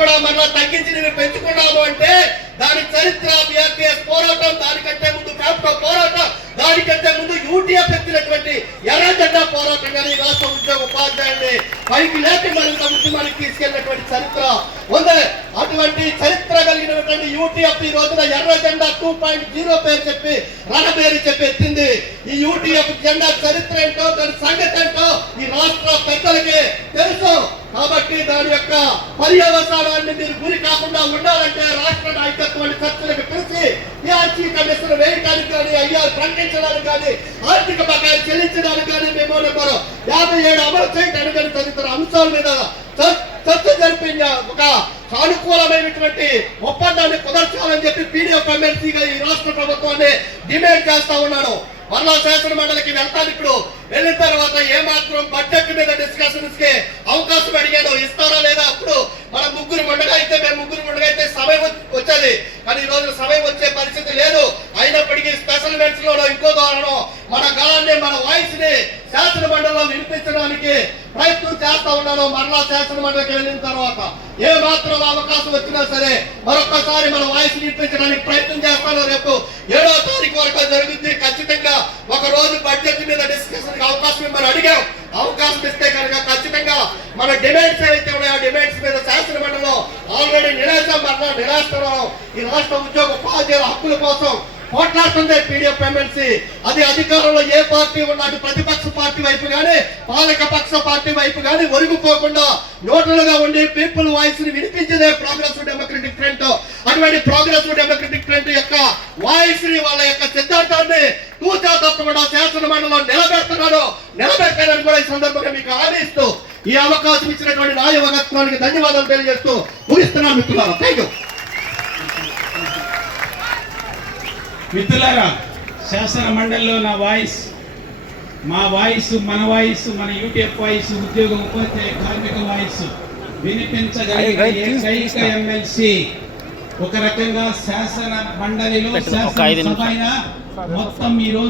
కూడా మళ్ళా తగ్గించి పెంచుకున్నాము అంటే దాని చరిత్ర బిఆర్టీఎస్ పోరాటం, దానికంటే ముందు క్యాప్టో పోరాటం, దానికంటే ముందు యూటీఎఫ్ ఎత్తినటువంటి ఎర్ర జెండా పోరాటం కానీ రాష్ట్ర ఉద్యోగ ఉపాధ్యాయుల్ని పైకి లేపి మరింత ఉద్యమానికి తీసుకెళ్లినటువంటి చరిత్ర ఉంది. అటువంటి చరిత్ర కలిగినటువంటి యూటీఎఫ్ ఈ రోజున ఎర్ర జెండా 2.0 పేరు చెప్పి రణబేరి చెప్పి ఎత్తింది. ఈ యూటీఎఫ్ జెండా చరిత్ర ఏంటో, దాని సంగతి ఏంటో ఈ రాష్ట్ర పెద్దలకి తెలుసు. కాబట్టి దాని యొక్క పర్యవసానాన్ని మీరు గురి కాకుండా ఉండాలంటే రాష్ట్ర నాయకత్వాన్ని చర్చలకు పిలిచి పిఆర్సీ కమిషన్ వేయడానికి కానీ, ఐఆర్ ప్రకటించడానికి కానీ, ఆర్థిక బకాయిలు చెల్లించడానికి కానీ, మేము నెంబర్ 57 అమలు చేయడానికి కానీ తదితర అంశాల మీద చర్చ జరిపి ఒక సానుకూలమైనటువంటి ఒప్పందాన్ని కుదర్చాలని చెప్పి పీడీఎఫ్ ఎమ్మెల్సీగా ఈ రాష్ట్ర ప్రభుత్వాన్ని డిమాండ్ చేస్తా ఉన్నాను. మరలా శాసన మండలికి వెళ్తాను. ఇప్పుడు వెళ్ళిన తర్వాత ఏమాత్రం బడ్జెట్ మీద డిస్కషన్స్ కి అవకాశం అడిగాను, ఇస్తారా లేదా? అప్పుడు మన ముగ్గురు ముండగా అయితే సమయం వచ్చేది, కానీ ఈ రోజు సమయం వచ్చే పరిస్థితి లేదు. అయినప్పటికీ స్పెషల్ ఈవెంట్స్ లో ఇంకో ద్వారా మన గళాన్ని, మన వాయిస్ ని శాసన మండలిలో వినిపించడానికి ప్రయత్నం చేస్తా ఉన్నాను. మరలా శాసన మండలికి వెళ్ళిన తర్వాత ఏ మాత్రం అవకాశం వచ్చినా సరే మరొకసారి మన వాయిస్ వినిపించడానికి ప్రయత్నం చేస్తాను. రేపు 7వ తారీఖు వరకు జరుగుతుంది. ఖచ్చితంగా ఒక రోజు బడ్జెట్ మీద డిస్కషన్ అవకాశం ఇవ్వమని అడిగాం. అవకాశం ఇస్తే కనుక ఖచ్చితంగా మన డిమాండ్స్ ఏవైతే ఉన్నాయో ఆ డిమాండ్స్ మీద శాసన మండలిలో ఆల్రెడీ నిరాశలో ఈ రాష్ట్ర ఉద్యోగ ఉపాధ్యాయుల హక్కుల కోసం పోట్లాడుతుంది పీడీఎఫ్ ఎమ్మెల్సీ. అది అధికారంలో ఏ పార్టీ ఉన్నా అటు ప్రతిపక్ష పార్టీ వైపు కానీ, పాలక పక్ష పార్టీ వైపు కానీ ఒరిగిపోకుండా న్యూట్రల్గా ఉండి పీపుల్ వాయిస్ ని వినిపించేదే ప్రోగ్రెసివ్ డెమోక్రటిక్ ఫ్రంట్. అటువంటి ప్రోగ్రెసివ్ డెమోక్రటిక్ ఫ్రంట్ యొక్క వాయిస్ ని, వాళ్ళ యొక్క సిద్ధాంతాన్ని తూచా తప్పకుండా శాసన మండలిలో నిలబెట్టాలని కూడా ఈ సందర్భంగా మీకు ఆదేశిస్తూ ఈ అవకాశం ఇచ్చినటువంటి న్యాయవగత్వానికి ధన్యవాదాలు తెలియజేస్తూ ముగిస్తున్నాను మిత్రులారా. Thank you. మిత్రులారా, శాసన మండలిలో నా వాయిస్, మా వాయిస్, మన వాయిస్, మన యూటీఎఫ్ వాయిస్, ఉద్యోగ ఉపాధ్యాయ కార్మిక వాయిస్ వినిపించగలిగిన ఏకైక ఎమ్మెల్సీ. ఒక రకంగా శాసన మండలిలో శాసన సభ మొత్తం ఈ రోజు